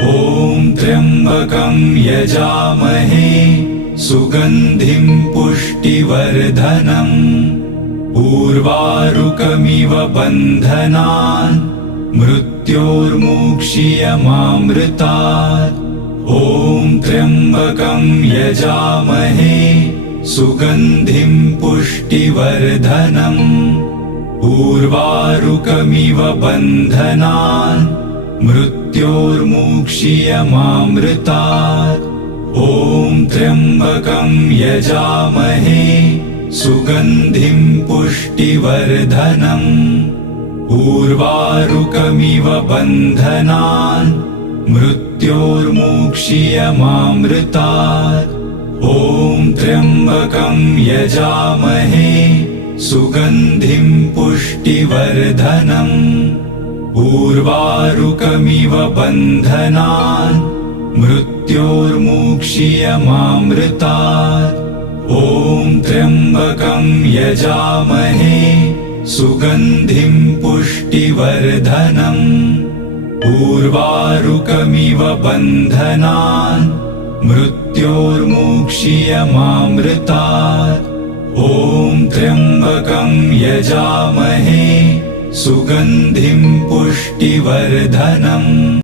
ॐ त्र्यम्बकं यजामहे सुगन्धिं पुष्टिवर्धनम् उर्वारुकमिव बन्धनान् मृत्योर्मुक्षीयमामृतात्। ॐ त्र्यम्बकं यजामहे सुगन्धिं पुष्टिवर्धनम् उर्वारुकमिव बन्धनान् मृत्योर्मुक्षीयमामृतात्। ॐ त्र्यम्बकं यजामहे सुगन्धिं पुष्टिवर्धनम् उर्वारुकमिव बन्धनान् मृत्योर्मुक्षीयमामृतात्। ॐ त्र्यम्बकं यजामहे सुगन्धिं पुष्टिवर्धनम् उर्वारुकमिव बन्धनान् मृत्योर्मुक्षीयमामृतात्। ॐ त्र्यम्बकं यजामहे सुगन्धिं पुष्टिवर्धनम् उर्वारुकमिव बन्धनान् मृत्योर्मुक्षीयमामृतात्। ॐ त्र्यम्बकं यजामहे सुगन्धिं पुष्टिवर्धनम्